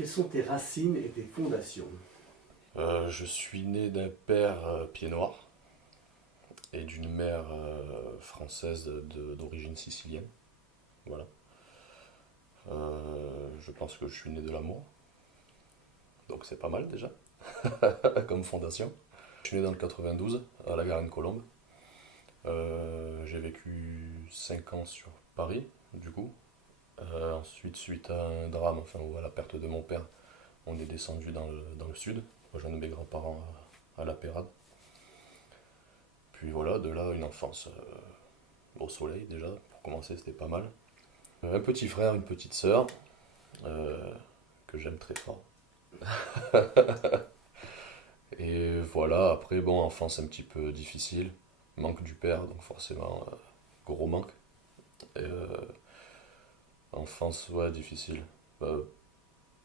Quelles sont tes racines et tes fondations? Je suis né d'un père pied noir et d'une mère française d'origine sicilienne. Voilà. Je pense que je suis né de l'amour, donc c'est pas mal déjà comme fondation. Je suis né dans le 92 à la Garenne-Colombe. J'ai vécu 5 ans sur Paris, du coup. Ensuite, suite à un drame, enfin, ou à la perte de mon père, on est descendu dans le sud, rejoindre mes grands-parents à La Pérade. Puis voilà, de là, une enfance au soleil déjà, pour commencer, c'était pas mal. Un petit frère, une petite sœur, euh, que j'aime très fort. Et voilà, après, bon, enfance un petit peu difficile, manque du père, donc forcément, gros manque. Et, enfance, ouais, difficile. Euh,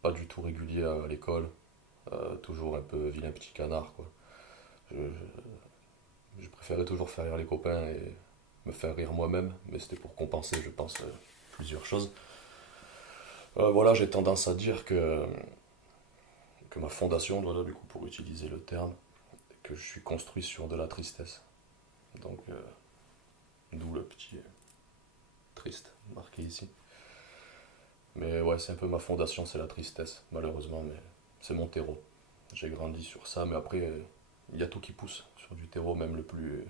Pas du tout régulier à l'école, toujours un peu vilain petit canard, quoi. Je préférais toujours faire rire les copains et me faire rire moi-même, mais c'était pour compenser, je pense, plusieurs choses. Voilà, j'ai tendance à dire que ma fondation, voilà, du coup, pour utiliser le terme, que je suis construit sur de la tristesse. Donc, d'où le petit triste marqué ici. Mais ouais, c'est un peu ma fondation, c'est la tristesse, malheureusement, mais c'est mon terreau. J'ai grandi sur ça, mais après, il y a tout qui pousse sur du terreau, même le plus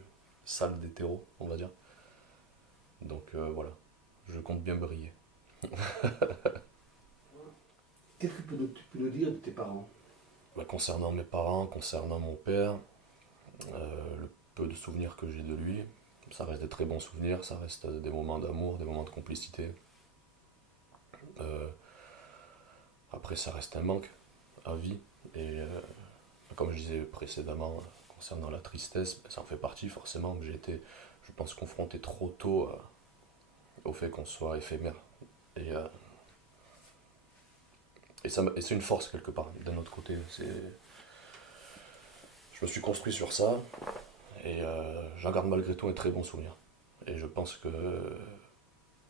sale des terreaux, on va dire. Donc voilà, je compte bien briller. Qu'est-ce que tu peux nous dire de tes parents? Bah, concernant mes parents, concernant mon père, le peu de souvenirs que j'ai de lui, ça reste des très bons souvenirs, ça reste des moments d'amour, des moments de complicité. Euh, Après, ça reste un manque à vie. Et comme je disais précédemment, concernant la tristesse, ça en fait partie forcément que j'ai été, je pense, confronté trop tôt au fait qu'on soit éphémère. Et, et c'est une force quelque part, d'un autre côté. Je me suis construit sur ça et j'en garde malgré tout un très bon souvenir. Et je pense que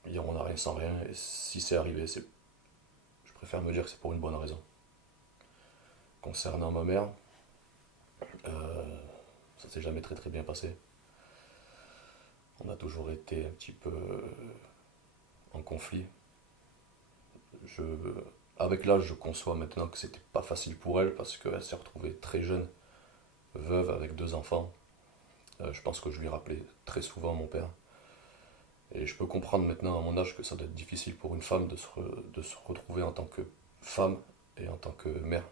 hier on n'a rien sans rien. Et si c'est arrivé, je préfère me dire que c'est pour une bonne raison. Concernant ma mère, ça s'est jamais très très bien passé. On a toujours été un petit peu en conflit. Je, Avec l'âge, je conçois maintenant que c'était pas facile pour elle parce qu'elle s'est retrouvée très jeune, veuve avec 2 enfants. Je pense que je lui rappelais très souvent mon père. Et je peux comprendre maintenant à mon âge que ça doit être difficile pour une femme de se retrouver en tant que femme et en tant que mère,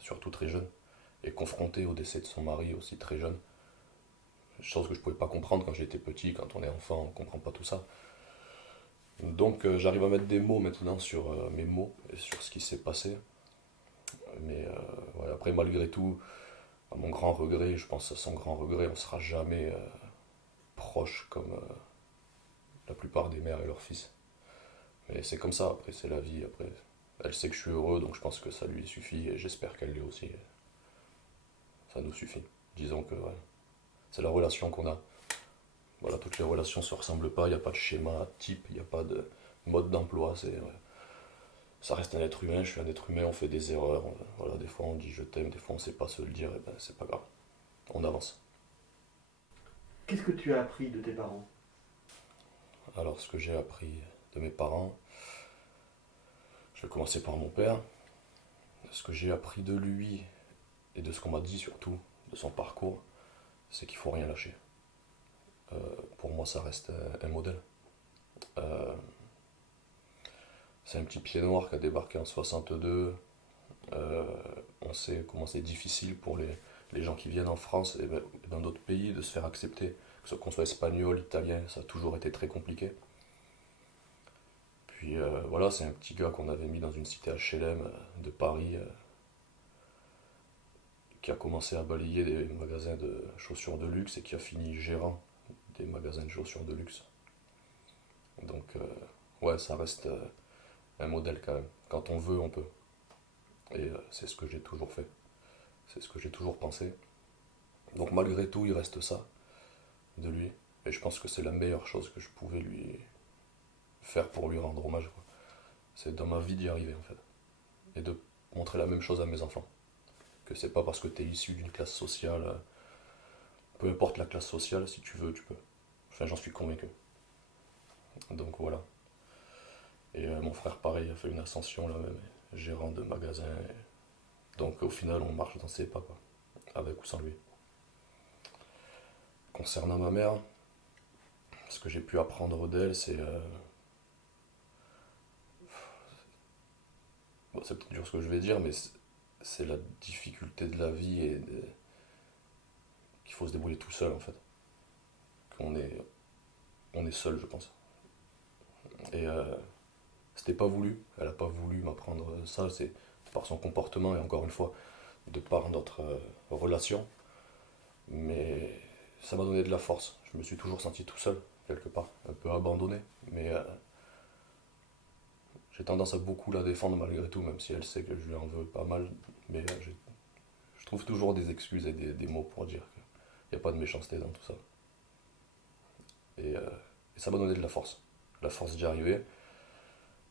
surtout très jeune, et confrontée au décès de son mari aussi très jeune. Chose que je ne pouvais pas comprendre quand j'étais petit, quand on est enfant, on ne comprend pas tout ça. Donc j'arrive à mettre des mots maintenant sur mes mots et sur ce qui s'est passé. Mais ouais, après, malgré tout, à mon grand regret, je pense à son grand regret, on ne sera jamais proche comme la plupart des mères et leurs fils. Mais c'est comme ça, après c'est la vie, après elle sait que je suis heureux, donc je pense que ça lui suffit et j'espère qu'elle l'est aussi. Ça nous suffit. Disons que ouais, c'est la relation qu'on a. Voilà, toutes les relations ne se ressemblent pas, il n'y a pas de schéma type, il n'y a pas de mode d'emploi, ouais, ça reste un être humain, je suis un être humain, on fait des erreurs, voilà, des fois on dit je t'aime, des fois on ne sait pas se le dire, et ben c'est pas grave, on avance. Qu'est-ce que tu as appris de tes parents? Alors ce que j'ai appris de mes parents, je vais commencer par mon père. Ce que j'ai appris de lui et de ce qu'on m'a dit surtout, de son parcours, c'est qu'il faut rien lâcher. Pour moi ça reste un modèle. Euh, c'est un petit pied noir qui a débarqué en 62. Euh, on sait comment c'est difficile pour les gens qui viennent en France et dans d'autres pays de se faire accepter. Que ce qu'on soit espagnol, italien, ça a toujours été très compliqué. Puis voilà, c'est un petit gars qu'on avait mis dans une cité HLM de Paris qui a commencé à balayer des magasins de chaussures de luxe et qui a fini gérant des magasins de chaussures de luxe. Donc ouais, ça reste un modèle quand même. Quand on veut, on peut. Et c'est ce que j'ai toujours fait. C'est ce que j'ai toujours pensé. Donc malgré tout, il reste ça de lui. Et je pense que c'est la meilleure chose que je pouvais lui faire pour lui rendre hommage, quoi. C'est dans ma vie d'y arriver en fait. et de montrer la même chose à mes enfants. Que c'est pas parce que tu es issu d'une classe sociale, peu importe la classe sociale, si tu veux, tu peux. Enfin, j'en suis convaincu. Donc voilà. Et mon frère, pareil, a fait une ascension là même, gérant de magasin. Donc au final, on marche dans ses pas, quoi, avec ou sans lui. Concernant ma mère, ce que j'ai pu apprendre d'elle, bon, c'est peut-être dur ce que je vais dire, mais c'est la difficulté de la vie qu'il faut se débrouiller tout seul en fait. Qu'on est, on est seul, je pense. Et c'était pas voulu, elle a pas voulu m'apprendre ça, c'est par son comportement et encore une fois, de par notre relation. Mais ça m'a donné de la force. Je me suis toujours senti tout seul, quelque part, un peu abandonné. Mais j'ai tendance à beaucoup la défendre malgré tout, même si elle sait que je lui en veux pas mal. Mais je trouve toujours des excuses et des mots pour dire qu'il n'y a pas de méchanceté dans tout ça. Et, euh, et ça m'a donné de la force d'y arriver.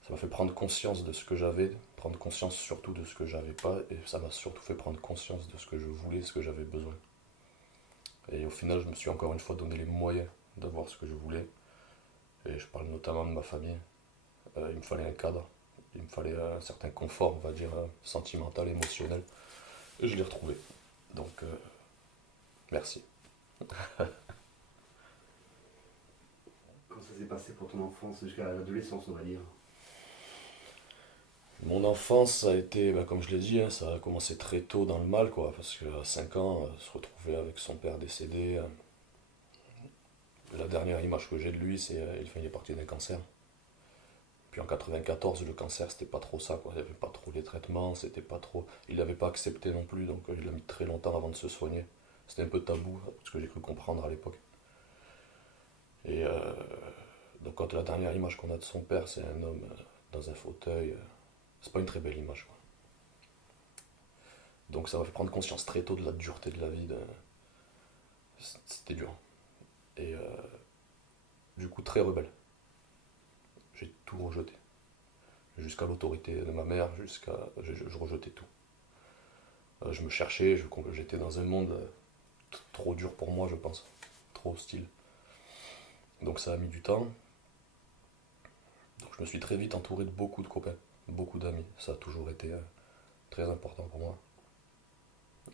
Ça m'a fait prendre conscience de ce que j'avais, prendre conscience surtout de ce que j'avais pas, et ça m'a surtout fait prendre conscience de ce que je voulais, ce que j'avais besoin. Et au final, je me suis encore une fois donné les moyens d'avoir ce que je voulais. Et je parle notamment de ma famille. Il me fallait un cadre, il me fallait un certain confort, on va dire, sentimental, émotionnel. Et je l'ai retrouvé. Donc, merci. Comment ça s'est passé pour ton enfance jusqu'à l'adolescence, on va dire? Mon enfance a été, bah, comme je l'ai dit, hein, ça a commencé très tôt dans le mal, quoi, parce qu'à 5 ans, se retrouver avec son père décédé, la dernière image que j'ai de lui, c'est il est parti d'un cancer. Puis en 94, le cancer, c'était pas trop ça, quoi. Il n'y avait pas trop les traitements, c'était pas trop. Il l'avait pas accepté non plus, donc il a mis très longtemps avant de se soigner. C'était un peu tabou, ce que j'ai cru comprendre à l'époque. Et donc quand la dernière image qu'on a de son père, c'est un homme dans un fauteuil, c'est pas une très belle image, quoi. Donc ça m'a fait prendre conscience très tôt de la dureté de la vie. C'était dur. Et du coup, très rebelle. J'ai tout rejeté. Jusqu'à l'autorité de ma mère, je rejetais tout. Je me cherchais, j'étais dans un monde trop dur pour moi, je pense. Trop hostile. Donc ça a mis du temps. Donc je me suis très vite entouré de beaucoup de copains, beaucoup d'amis. Ça a toujours été très important pour moi.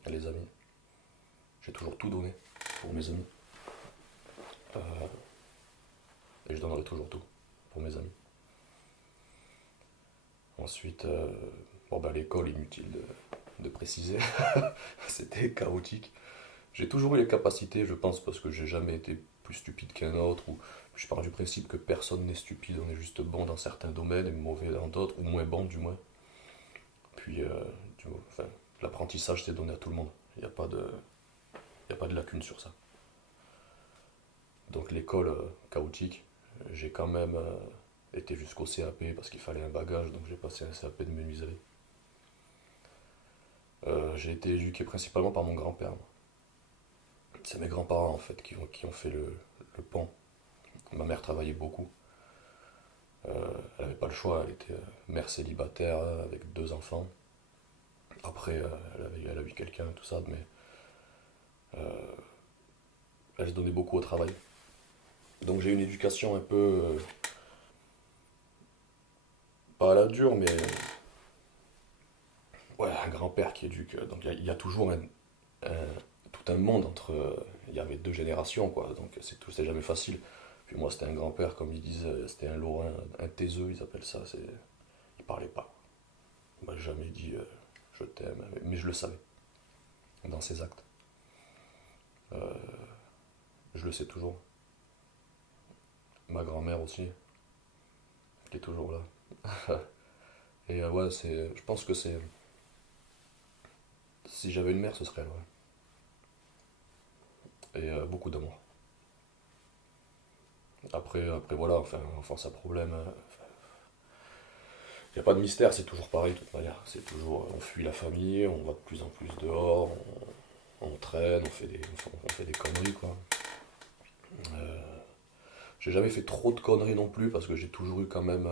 Et les amis. J'ai toujours tout donné pour mes amis. Euh, et je donnerai toujours tout pour mes amis. Ensuite, bon, bah, l'école, inutile de préciser, c'était chaotique. J'ai toujours eu les capacités, je pense, parce que j'ai jamais été plus stupide qu'un autre, ou je pars du principe que personne n'est stupide, on est juste bon dans certains domaines et mauvais dans d'autres, ou moins bon du moins. Puis, enfin, l'apprentissage c'est donné à tout le monde, il n'y a pas de lacune sur ça. Donc l'école, chaotique, j'ai quand même été jusqu'au CAP parce qu'il fallait un bagage, donc j'ai passé un CAP de menuiserie. J'ai été éduqué principalement par mon grand-père. C'est mes grands-parents en fait qui ont fait le pont. Ma mère travaillait beaucoup. Elle n'avait pas le choix, elle était mère célibataire avec deux enfants. Après, elle a eu quelqu'un, tout ça, mais elle se donnait beaucoup au travail. Donc j'ai eu une éducation un peu, pas à la dure, mais ouais, un grand-père qui éduque. Donc il y a toujours tout un monde entre. Il y avait deux générations, quoi, donc c'est jamais facile. Puis moi, c'était un grand-père, comme ils disent, c'était un lorrain, un taiseux, ils appellent ça. Il parlait pas. Il m'a jamais dit je t'aime, mais je le savais, dans ses actes. Euh, je le sais toujours. Ma grand-mère aussi, elle est toujours là. Et ouais, je pense que c'est. Si j'avais une mère, ce serait elle, ouais. Et beaucoup d'amour. Après voilà, enfin, enfance à problème. Il n'y a pas de mystère, c'est toujours pareil de toute manière. C'est toujours, on fuit la famille, on va de plus en plus dehors, on traîne, on fait des conneries, quoi. Euh, j'ai jamais fait trop de conneries non plus parce que j'ai toujours eu quand même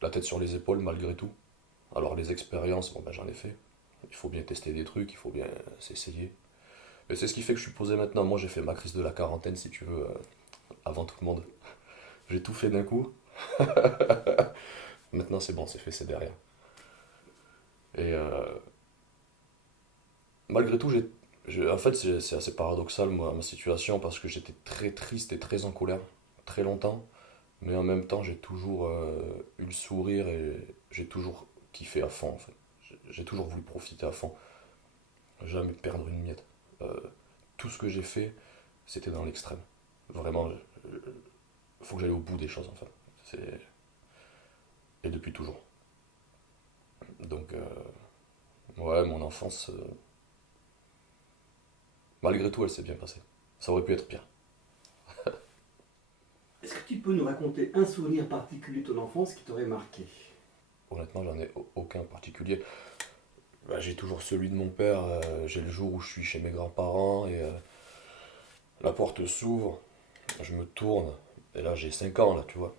la tête sur les épaules malgré tout. Alors les expériences, bon ben j'en ai fait. Il faut bien tester des trucs, il faut bien s'essayer. Et c'est ce qui fait que je suis posé maintenant. Moi j'ai fait ma crise de la quarantaine, si tu veux, avant tout le monde. J'ai tout fait d'un coup. Maintenant c'est bon, c'est fait, c'est derrière. Et malgré tout, en fait c'est assez paradoxal moi, ma situation parce que j'étais très triste et très en colère très longtemps. Mais en même temps, j'ai toujours eu le sourire et j'ai toujours kiffé à fond en fait. J'ai toujours voulu profiter à fond, jamais perdre une miette. Euh, tout ce que j'ai fait, c'était dans l'extrême. Vraiment, il faut que j'aille au bout des choses en fait. C'est... Et depuis toujours. Donc, ouais, mon enfance, malgré tout, elle s'est bien passée. Ça aurait pu être pire. Est-ce que tu peux nous raconter un souvenir particulier de ton enfance qui t'aurait marqué? Honnêtement, j'en ai aucun particulier. Bah, j'ai toujours celui de mon père. J'ai le jour où je suis chez mes grands-parents et la porte s'ouvre, je me tourne, et là j'ai 5 ans, là, tu vois.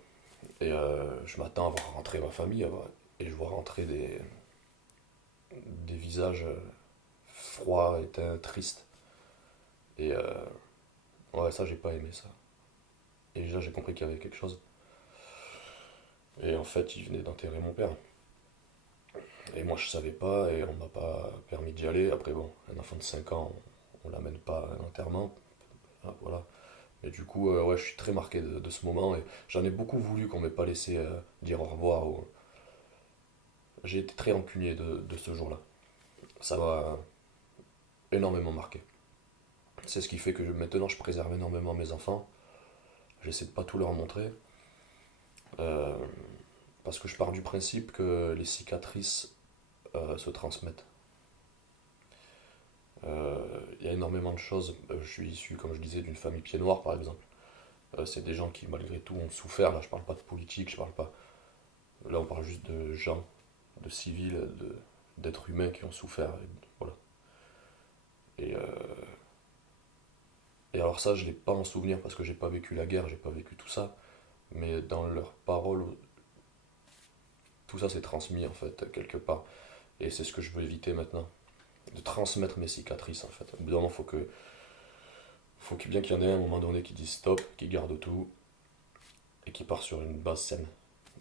Et je m'attends à voir rentrer ma famille, et je vois rentrer des visages froids, éteints, tristes. Et ouais, ça, j'ai pas aimé ça. Et déjà, j'ai compris qu'il y avait quelque chose. Et en fait, il venait d'enterrer mon père. Et moi, je savais pas, et on m'a pas permis d'y aller. Après, bon, un enfant de 5 ans, on l'amène pas à un enterrement. Ah, voilà. Et du coup, ouais, je suis très marqué de ce moment. Et j'en ai beaucoup voulu qu'on m'ait pas laissé dire au revoir. J'ai été très rancunier de ce jour-là. Ça m'a énormément marqué. C'est ce qui fait que maintenant, je préserve énormément mes enfants. J'essaie de pas tout leur montrer. euh, Parce que je pars du principe que les cicatrices se transmettent. Il y a énormément de choses. Je suis issu, comme je disais, d'une famille pied noir, par exemple. C'est des gens qui, malgré tout, ont souffert. Là, je parle pas de politique, je parle pas. Là, on parle juste de gens, de civils, d'êtres humains qui ont souffert. Et, voilà. Et, et alors ça, je l'ai pas en souvenir parce que j'ai pas vécu la guerre, j'ai pas vécu tout ça. Mais dans leurs paroles, tout ça s'est transmis en fait quelque part. Et c'est ce que je veux éviter maintenant, de transmettre mes cicatrices en fait. Évidemment, faut qu'il bien qu'il y en ait un moment donné qui dise stop, qui garde tout et qui part sur une base saine.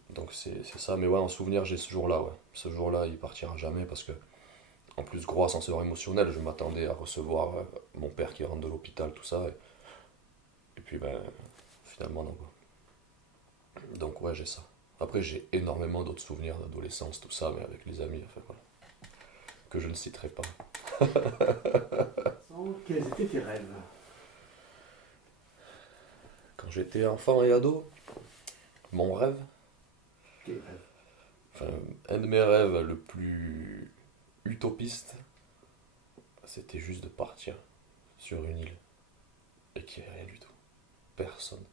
Donc c'est ça. Mais ouais, en souvenir, j'ai ce jour-là. Ouais. Ce jour-là, il partira jamais parce que, en plus, gros ascenseur émotionnel, je m'attendais à recevoir mon père qui rentre de l'hôpital, tout ça. Et puis, ben, finalement, non. Donc, ouais, j'ai ça. Après, j'ai énormément d'autres souvenirs d'adolescence, tout ça, mais avec les amis, enfin, voilà, que je ne citerai pas. Quels étaient tes rêves? Quand j'étais enfant et ado, mon rêve, Quels rêves? enfin, un de mes rêves le plus utopiste, c'était juste de partir sur une île et qu'il n'y ait rien du tout. Personne.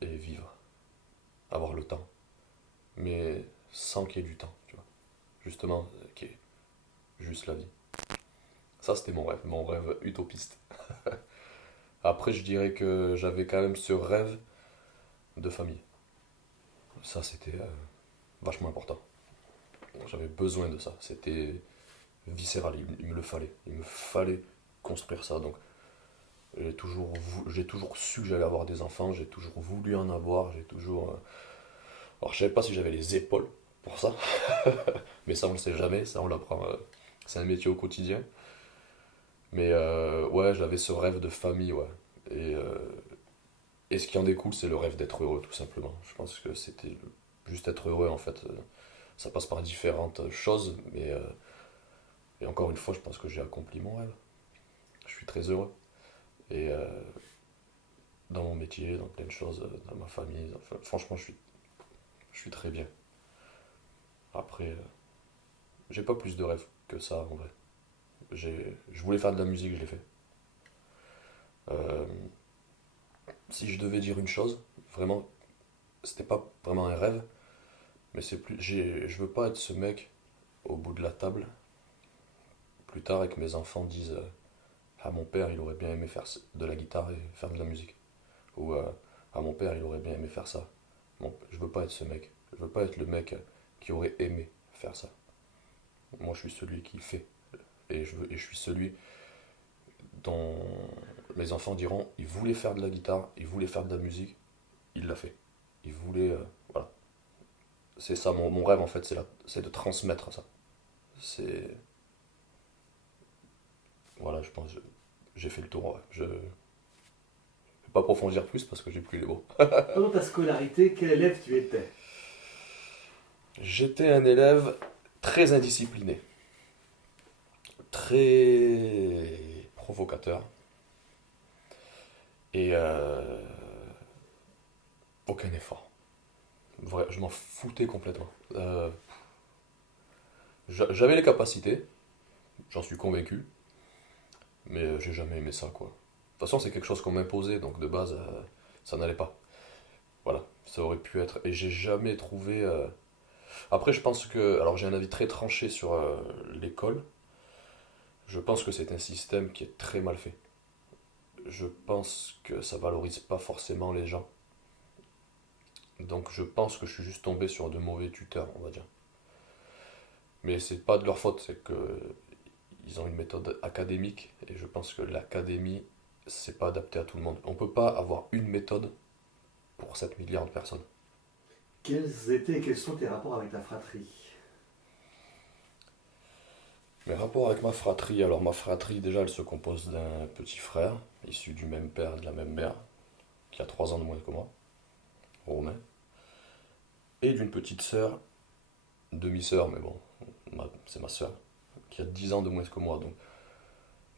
Et vivre. Avoir le temps. Mais sans qu'il y ait du temps, tu vois. Justement, qu'il y ait juste la vie. Ça, c'était mon rêve utopiste. Après, je dirais que j'avais quand même ce rêve de famille. Ça, c'était vachement important. J'avais besoin de ça. C'était viscéral, il me le fallait. Il me fallait construire ça. Donc, j'ai toujours su que j'allais avoir des enfants, j'ai toujours voulu en avoir, j'ai toujours. Alors, je savais pas si j'avais les épaules pour ça, mais ça, on le sait jamais, ça, on l'apprend. C'est un métier au quotidien. Mais ouais, j'avais ce rêve de famille, ouais. Et, euh, et ce qui en découle, c'est le rêve d'être heureux, tout simplement. Je pense que c'était juste être heureux, en fait. Ça passe par différentes choses, mais et encore une fois, je pense que j'ai accompli mon rêve. Je suis très heureux. Et dans mon métier, dans plein de choses, dans ma famille, enfin, franchement, je suis très bien. Après, j'ai pas plus de rêves que ça, en vrai. Je voulais faire de la musique, je l'ai fait. Euh, Si je devais dire une chose, vraiment, c'était pas vraiment un rêve, mais c'est plus. Je veux pas être ce mec au bout de la table, plus tard, et que mes enfants disent ah, mon père, il aurait bien aimé faire de la guitare et faire de la musique. Ou ah, mon père, il aurait bien aimé faire ça. Bon, je veux pas être ce mec. Je veux pas être le mec qui aurait aimé faire ça. Moi, je suis celui qui fait. Et je suis celui dont mes enfants diront, il voulait faire de la guitare, il voulait faire de la musique, il l'a fait. Il voulait... voilà. C'est ça, mon rêve, en fait, c'est de transmettre ça. C'est... Voilà, je pense, j'ai fait le tour. Ouais. Je ne vais pas approfondir plus parce que j'ai plus les mots. Pendant ta scolarité, quel élève tu étais? J'étais un élève très indiscipliné, très provocateur et aucun effort. Vrai, je m'en foutais complètement. J'avais les capacités, j'en suis convaincu, mais j'ai jamais aimé ça, quoi. De toute façon, c'est quelque chose qu'on m'imposait, donc de base, ça n'allait pas. Voilà, ça aurait pu être. Et j'ai jamais trouvé. Après, je pense que. Alors, j'ai un avis très tranché sur l'école. Je pense que c'est un système qui est très mal fait. Je pense que ça valorise pas forcément les gens. Donc, je pense que je suis juste tombé sur de mauvais tuteurs, on va dire. Mais c'est pas de leur faute, c'est que ils ont une méthode académique et je pense que l'académie, c'est pas adapté à tout le monde. On peut pas avoir une méthode pour 7 milliards de personnes. Quels étaient et quels sont tes rapports avec ta fratrie? Mes rapports avec ma fratrie, alors ma fratrie déjà elle se compose d'un petit frère, issu du même père et de la même mère, qui a 3 ans de moins que moi, Romain, et d'une petite sœur, demi-sœur, mais bon, c'est ma sœur, qui a 10 ans de moins que moi. Donc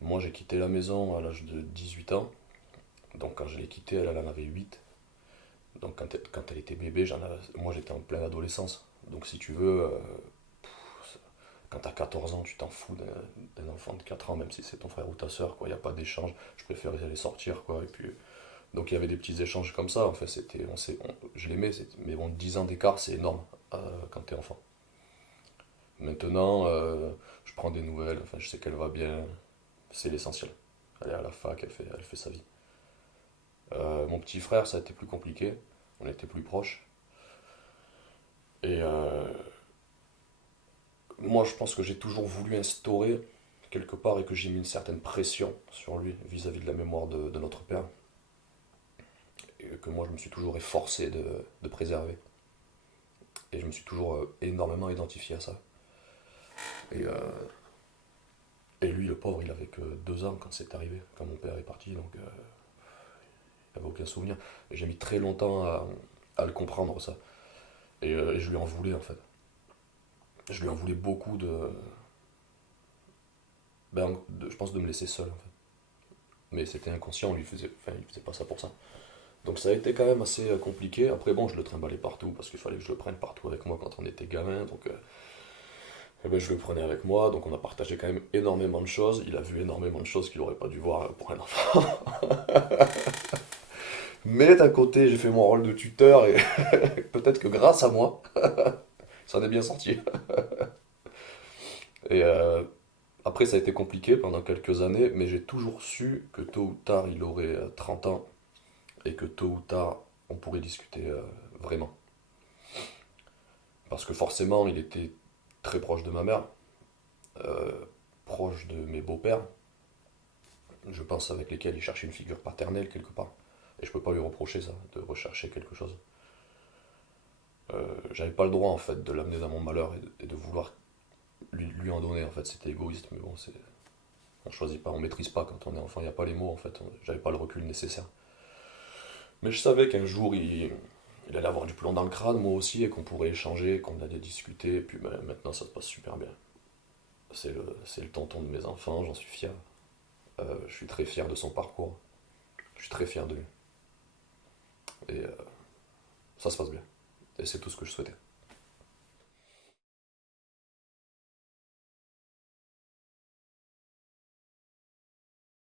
moi j'ai quitté la maison à l'âge de 18 ans, donc quand je l'ai quittée, elle en avait 8. Donc quand elle était bébé, moi j'étais en pleine adolescence. Donc si tu veux, quand t'as 14 ans, tu t'en fous d'un enfant de 4 ans, même si c'est ton frère ou ta soeur, quoi. Il n'y a pas d'échange. Je préférais aller sortir, quoi. Et puis, donc il y avait des petits échanges comme ça. En fait, je l'aimais, mais bon, 10 ans d'écart, c'est énorme quand t'es enfant. Maintenant, je prends des nouvelles, enfin, je sais qu'elle va bien. C'est l'essentiel. Elle est à la fac, elle fait sa vie. Mon petit frère, ça a été plus compliqué. On était plus proches. Et moi, je pense que j'ai toujours voulu instaurer quelque part et que j'ai mis une certaine pression sur lui vis-à-vis de la mémoire de notre père. Et que moi, je me suis toujours efforcé de préserver. Et je me suis toujours énormément identifié à ça. Et, euh, et lui, le pauvre, il avait que 2 ans quand c'est arrivé, quand mon père est parti, donc il n'avait aucun souvenir. Et j'ai mis très longtemps à le comprendre, ça. Et je lui en voulais, en fait. Je lui en voulais beaucoup je pense de me laisser seul, en fait. Mais c'était inconscient, il faisait pas ça pour ça. Donc ça a été quand même assez compliqué. Après bon, je le trimballais partout parce qu'il fallait que je le prenne partout avec moi quand on était gamin. Donc eh ben, je le prenais avec moi. Donc on a partagé quand même énormément de choses. Il a vu énormément de choses qu'il n'aurait pas dû voir pour un enfant. Mais d'un côté, j'ai fait mon rôle de tuteur et peut-être que grâce à moi, ça en est bien sorti. Et après, ça a été compliqué pendant quelques années, mais j'ai toujours su que tôt ou tard, il aurait 30 ans et que tôt ou tard, on pourrait discuter vraiment. Parce que forcément, il était très proche de ma mère, euh, proche de mes beaux-pères, je pense avec lesquels il cherchait une figure paternelle quelque part. Et je peux pas lui reprocher ça, de rechercher quelque chose. J'avais pas le droit en fait de l'amener dans mon malheur et de vouloir lui en donner en fait, c'était égoïste, mais bon, on choisit pas, on maîtrise pas quand on est enfant, il n'y a pas les mots en fait, j'avais pas le recul nécessaire. Mais je savais qu'un jour il allait avoir du plomb dans le crâne, moi aussi, et qu'on pourrait échanger, qu'on allait discuter, et puis ben, maintenant ça se passe super bien. C'est le tonton de mes enfants, j'en suis fier. Je suis très fier de son parcours. Je suis très fier de lui. Et ça se passe bien. Et c'est tout ce que je souhaitais.